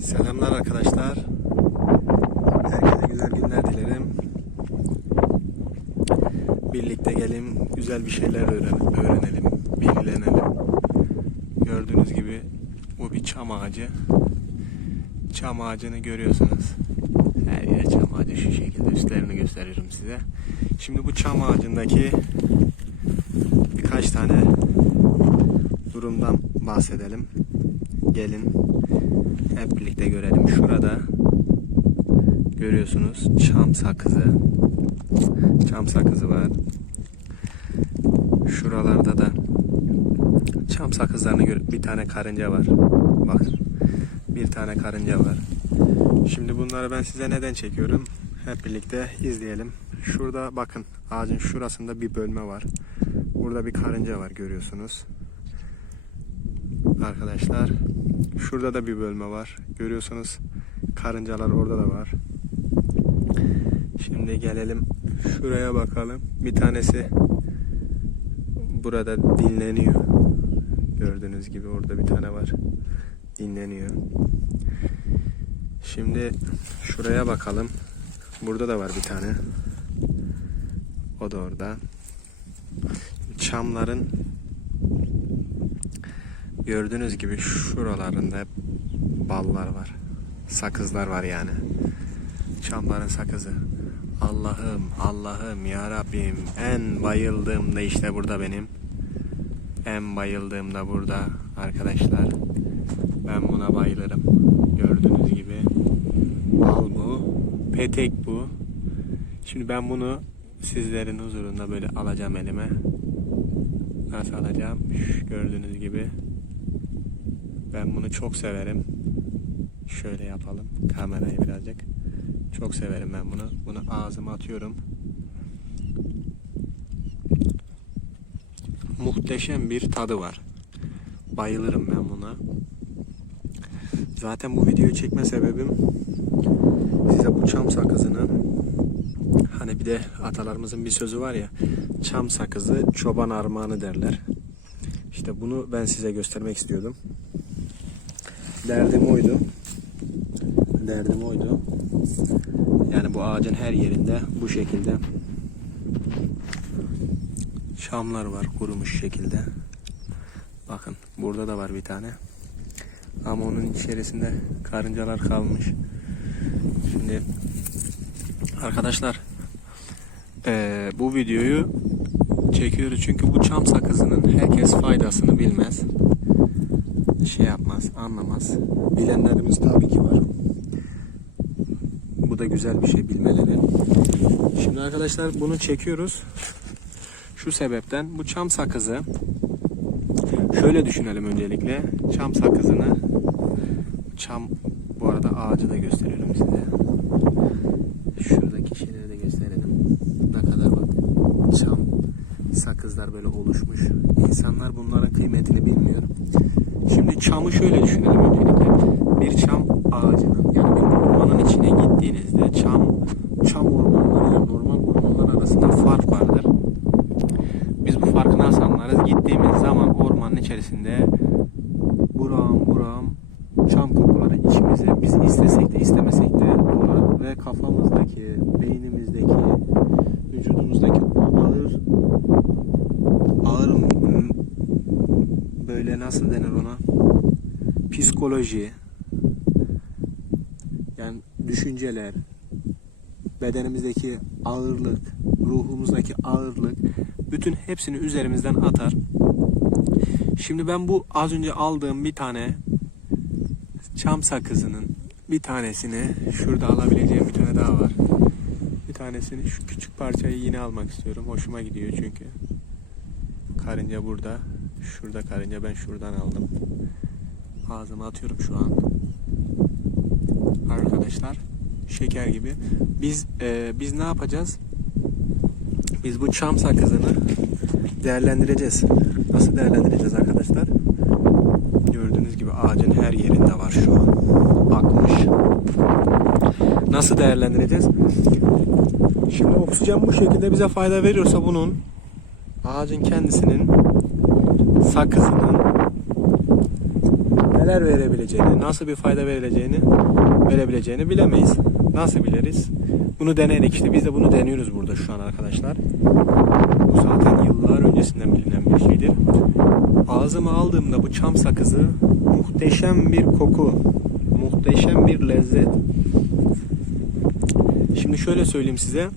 Selamlar arkadaşlar. Herkese güzel günler dilerim. Birlikte gelin güzel bir şeyler öğren- öğrenelim, bilgilenelim. Gördüğünüz gibi bu bir çam ağacı. Çam ağacını görüyorsunuz. Her yer çam ağacı şu şekilde üstlerini gösteriyorum size. Şimdi bu çam ağacındaki birkaç tane durumdan bahsedelim. Gelin hep birlikte görelim. Şurada görüyorsunuz çam sakızı. Çam sakızı var. Şuralarda da çam sakızlarını gör bir tane karınca var. Bakın. Bir tane karınca var. Şimdi bunları ben size neden çekiyorum? Hep birlikte izleyelim. Şurada bakın ağacın şurasında bir bölme var. Burada bir karınca var görüyorsunuz. Arkadaşlar Şurada da bir bölme var. Görüyorsunuz karıncalar orada da var. Şimdi gelelim şuraya bakalım. Bir tanesi burada dinleniyor. Gördüğünüz gibi orada bir tane var. Dinleniyor. Şimdi şuraya bakalım. Burada da var bir tane. O da orada. Çamların Gördüğünüz gibi şuralarında ballar var. Sakızlar var yani. Çamların sakızı. Allah'ım, Allah'ım ya Rabbim en bayıldığım da işte burada benim. En bayıldığım da burada arkadaşlar. Ben buna bayılırım. Gördüğünüz gibi. Bal bu. Petek bu. Şimdi ben bunu sizlerin huzurunda böyle alacağım elime. Nasıl alacağım? Gördüğünüz gibi. Ben bunu çok severim. Şöyle yapalım. Kamerayı birazcık. Çok severim ben bunu. Bunu ağzıma atıyorum. Muhteşem bir tadı var. Bayılırım ben buna. Zaten bu videoyu çekme sebebim size bu çam sakızını hani bir de atalarımızın bir sözü var ya çam sakızı çoban armağanı derler. İşte bunu ben size göstermek istiyordum. Derdim oydu. Derdim oydu. Yani bu ağacın her yerinde bu şekilde şamlar var kurumuş şekilde. Bakın burada da var bir tane. Ama onun içerisinde karıncalar kalmış. Şimdi arkadaşlar eee, bu videoyu çekiyoruz çünkü bu çam sakızının herkes faydasını bilmez şey yapmaz, anlamaz. Bilenlerimiz tabii ki var. Bu da güzel bir şey bilmeleri. Şimdi arkadaşlar bunu çekiyoruz. Şu sebepten bu çam sakızı şöyle düşünelim öncelikle. Çam sakızını çam bu arada ağacı da gösteriyorum size. Şuradaki şeyleri de gösterelim. Ne kadar bak çam sakızlar böyle oluşmuş. İnsanlar bunların kıymetini bilmiyor. Şimdi çamı şöyle düşünelim öncelikle. Bir çam ağacının yani bir ormanın içine gittiğinizde çam çam ormanları ile normal ormanlar arasında fark vardır. Biz bu farkı nasıl anlarız? Gittiğimiz zaman ormanın içerisinde buram buram çam kokuları içimize biz istesek de istemesek de dolar ve kafamızdaki, beynimizdeki, böyle nasıl denir ona? Psikoloji yani düşünceler bedenimizdeki ağırlık, ruhumuzdaki ağırlık bütün hepsini üzerimizden atar. Şimdi ben bu az önce aldığım bir tane çam sakızının bir tanesini şurada alabileceğim bir tane daha var. Bir tanesini şu küçük parçayı yine almak istiyorum. Hoşuma gidiyor çünkü. Karınca burada. Şurada karınca ben şuradan aldım. Ağzıma atıyorum şu an. Arkadaşlar şeker gibi. Biz e, biz ne yapacağız? Biz bu çam sakızını değerlendireceğiz. Nasıl değerlendireceğiz arkadaşlar? Gördüğünüz gibi ağacın her yerinde var şu an. Akmış. Nasıl değerlendireceğiz? Şimdi oksijen bu şekilde bize fayda veriyorsa bunun ağacın kendisinin sakızının neler verebileceğini, nasıl bir fayda verileceğini, verebileceğini bilemeyiz. Nasıl biliriz? Bunu deneyerek işte biz de bunu deniyoruz burada şu an arkadaşlar. Bu zaten yıllar öncesinden bilinen bir şeydir. Ağzıma aldığımda bu çam sakızı muhteşem bir koku, muhteşem bir lezzet. Şimdi şöyle söyleyeyim size.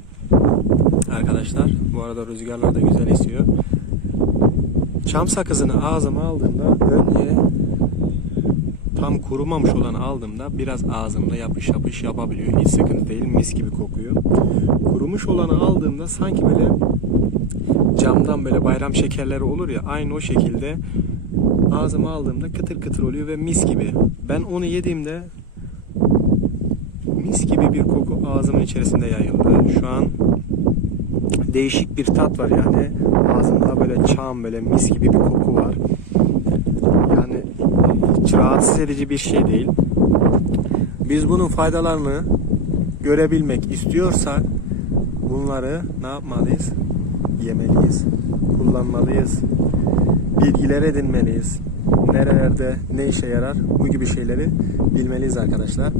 Arkadaşlar bu arada rüzgarlar da güzel esiyor. Çam sakızını ağzıma aldığımda önce tam kurumamış olanı aldığımda biraz ağzımda yapış yapış yapabiliyor. Hiç sıkıntı değil. Mis gibi kokuyor. Kurumuş olanı aldığımda sanki böyle camdan böyle bayram şekerleri olur ya aynı o şekilde ağzıma aldığımda kıtır kıtır oluyor ve mis gibi. Ben onu yediğimde mis gibi bir koku ağzımın içerisinde yayıldı. Şu an değişik bir tat var yani. Ağzımda böyle çam böyle mis gibi bir koku var. Yani hiç rahatsız edici bir şey değil. Biz bunun faydalarını görebilmek istiyorsak bunları ne yapmalıyız? Yemeliyiz, kullanmalıyız, bilgiler edinmeliyiz. Nerelerde ne işe yarar bu gibi şeyleri bilmeliyiz arkadaşlar.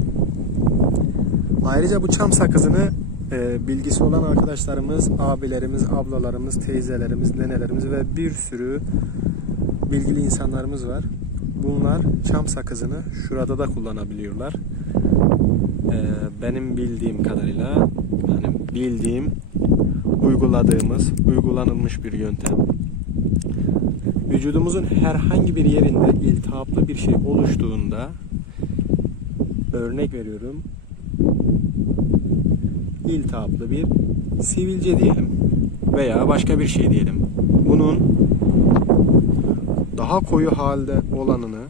Ayrıca bu çam sakızını e, bilgisi olan arkadaşlarımız, abilerimiz, ablalarımız, teyzelerimiz, nenelerimiz ve bir sürü bilgili insanlarımız var. Bunlar çam sakızını şurada da kullanabiliyorlar. E, benim bildiğim kadarıyla, yani bildiğim, uyguladığımız, uygulanılmış bir yöntem. Vücudumuzun herhangi bir yerinde iltihaplı bir şey oluştuğunda örnek veriyorum iltihaplı bir sivilce diyelim veya başka bir şey diyelim. Bunun daha koyu halde olanını,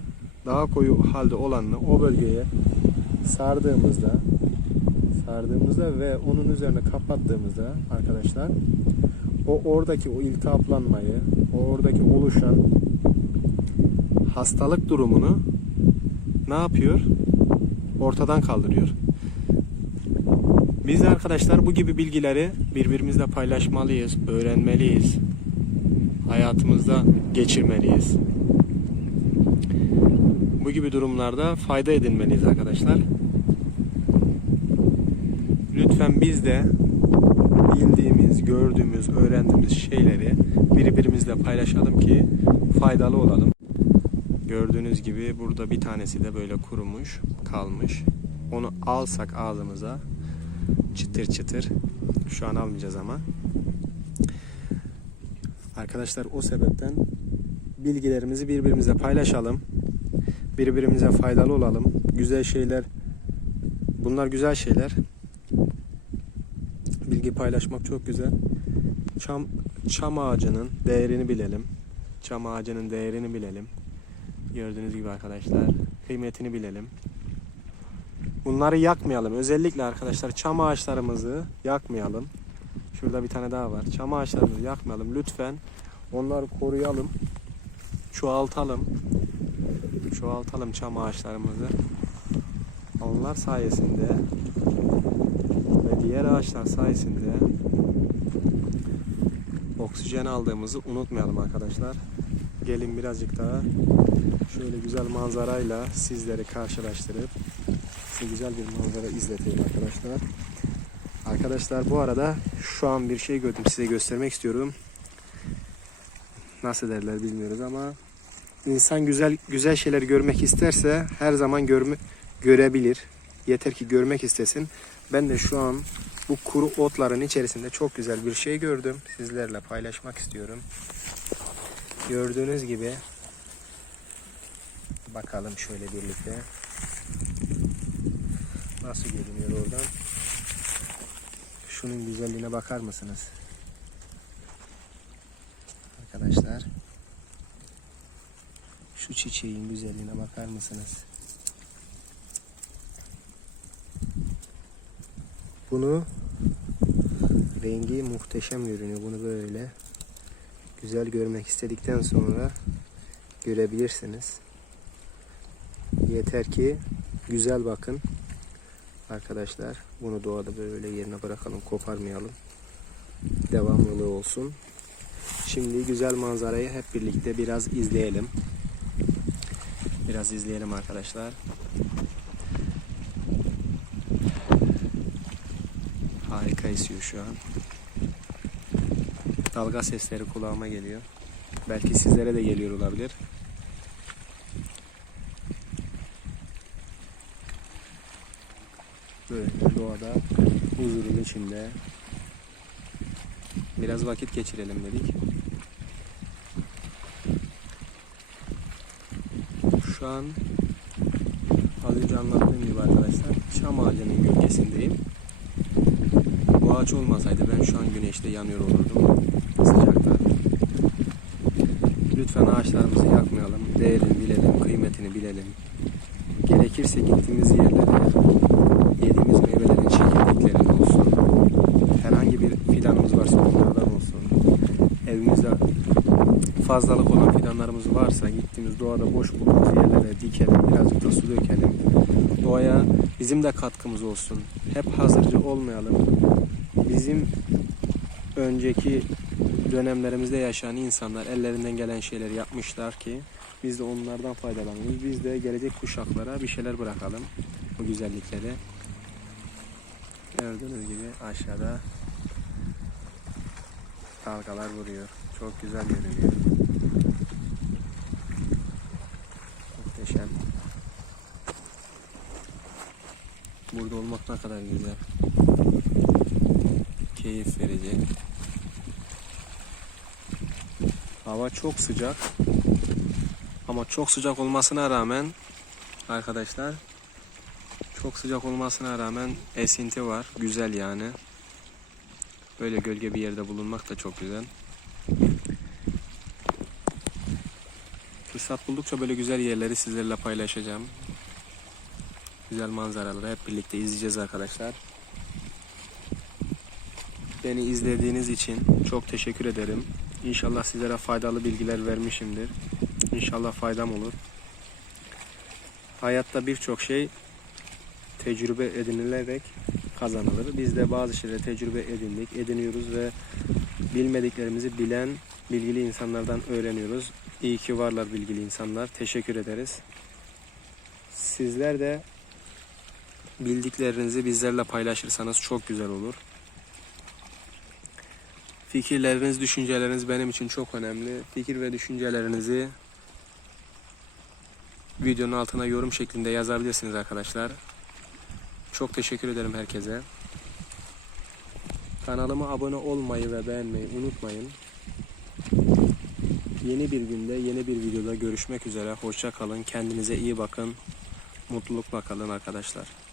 daha koyu halde olanını o bölgeye sardığımızda sardığımızda ve onun üzerine kapattığımızda arkadaşlar o oradaki o iltihaplanmayı, o oradaki oluşan hastalık durumunu ne yapıyor? Ortadan kaldırıyor. Biz de arkadaşlar bu gibi bilgileri birbirimizle paylaşmalıyız, öğrenmeliyiz. Hayatımızda geçirmeliyiz. Bu gibi durumlarda fayda edinmeliyiz arkadaşlar. Lütfen biz de bildiğimiz, gördüğümüz, öğrendiğimiz şeyleri birbirimizle paylaşalım ki faydalı olalım. Gördüğünüz gibi burada bir tanesi de böyle kurumuş, kalmış. Onu alsak ağzımıza çıtır çıtır. Şu an almayacağız ama. Arkadaşlar o sebepten bilgilerimizi birbirimizle paylaşalım. Birbirimize faydalı olalım. Güzel şeyler bunlar güzel şeyler. Bilgi paylaşmak çok güzel. Çam çam ağacının değerini bilelim. Çam ağacının değerini bilelim. Gördüğünüz gibi arkadaşlar kıymetini bilelim. Bunları yakmayalım. Özellikle arkadaşlar çam ağaçlarımızı yakmayalım. Şurada bir tane daha var. Çam ağaçlarımızı yakmayalım. Lütfen onları koruyalım. Çoğaltalım. Çoğaltalım çam ağaçlarımızı. Onlar sayesinde ve diğer ağaçlar sayesinde oksijen aldığımızı unutmayalım arkadaşlar. Gelin birazcık daha şöyle güzel manzarayla sizleri karşılaştırıp size güzel bir manzara izleteyim arkadaşlar. Arkadaşlar bu arada şu an bir şey gördüm size göstermek istiyorum. Nasıl derler bilmiyoruz ama insan güzel güzel şeyler görmek isterse her zaman görme, görebilir. Yeter ki görmek istesin. Ben de şu an bu kuru otların içerisinde çok güzel bir şey gördüm. Sizlerle paylaşmak istiyorum. Gördüğünüz gibi bakalım şöyle birlikte nasıl görünüyor oradan. Şunun güzelliğine bakar mısınız? Arkadaşlar şu çiçeğin güzelliğine bakar mısınız? Bunu rengi muhteşem görünüyor. Bunu böyle güzel görmek istedikten sonra görebilirsiniz. Yeter ki güzel bakın. Arkadaşlar bunu doğada böyle yerine bırakalım, koparmayalım. Devamlılığı olsun. Şimdi güzel manzarayı hep birlikte biraz izleyelim. biraz izleyelim arkadaşlar. Harika esiyor şu an. Dalga sesleri kulağıma geliyor. Belki sizlere de geliyor olabilir. Böyle doğada huzurun içinde biraz vakit geçirelim dedik. Şu an az önce anlattığım gibi arkadaşlar çam ağacının gölgesindeyim. Bu ağaç olmasaydı ben şu an güneşte yanıyor olurdum sıcakta. Lütfen ağaçlarımızı yakmayalım. Değerini bilelim, kıymetini bilelim. Gerekirse gittiğimiz yerlere yediğimiz meyvelerin çekirdeklerin olsun. Herhangi bir fidanımız varsa onlardan olsun. Evimizde fazlalık olan fidanlarımız varsa gittiğimiz doğada boş bulduğumuz yerlere dikelim. Birazcık da su dökelim. Doğaya bizim de katkımız olsun. Hep hazırcı olmayalım. Bizim önceki dönemlerimizde yaşayan insanlar ellerinden gelen şeyleri yapmışlar ki biz de onlardan faydalanıyoruz. Biz de gelecek kuşaklara bir şeyler bırakalım. Bu güzellikleri. Gördüğünüz gibi aşağıda dalgalar vuruyor. Çok güzel görünüyor. Muhteşem. Burada olmak ne kadar güzel. Keyif verecek. Hava çok sıcak. Ama çok sıcak olmasına rağmen arkadaşlar çok sıcak olmasına rağmen esinti var. Güzel yani. Böyle gölge bir yerde bulunmak da çok güzel. Fırsat buldukça böyle güzel yerleri sizlerle paylaşacağım. Güzel manzaraları hep birlikte izleyeceğiz arkadaşlar. Beni izlediğiniz için çok teşekkür ederim. İnşallah sizlere faydalı bilgiler vermişimdir. İnşallah faydam olur. Hayatta birçok şey tecrübe edinilerek kazanılır. Biz de bazı şeyleri tecrübe edindik, ediniyoruz ve bilmediklerimizi bilen bilgili insanlardan öğreniyoruz. İyi ki varlar bilgili insanlar. Teşekkür ederiz. Sizler de bildiklerinizi bizlerle paylaşırsanız çok güzel olur. Fikirleriniz, düşünceleriniz benim için çok önemli. Fikir ve düşüncelerinizi videonun altına yorum şeklinde yazabilirsiniz arkadaşlar. Çok teşekkür ederim herkese. Kanalıma abone olmayı ve beğenmeyi unutmayın. Yeni bir günde, yeni bir videoda görüşmek üzere. Hoşça kalın. Kendinize iyi bakın. Mutlulukla kalın arkadaşlar.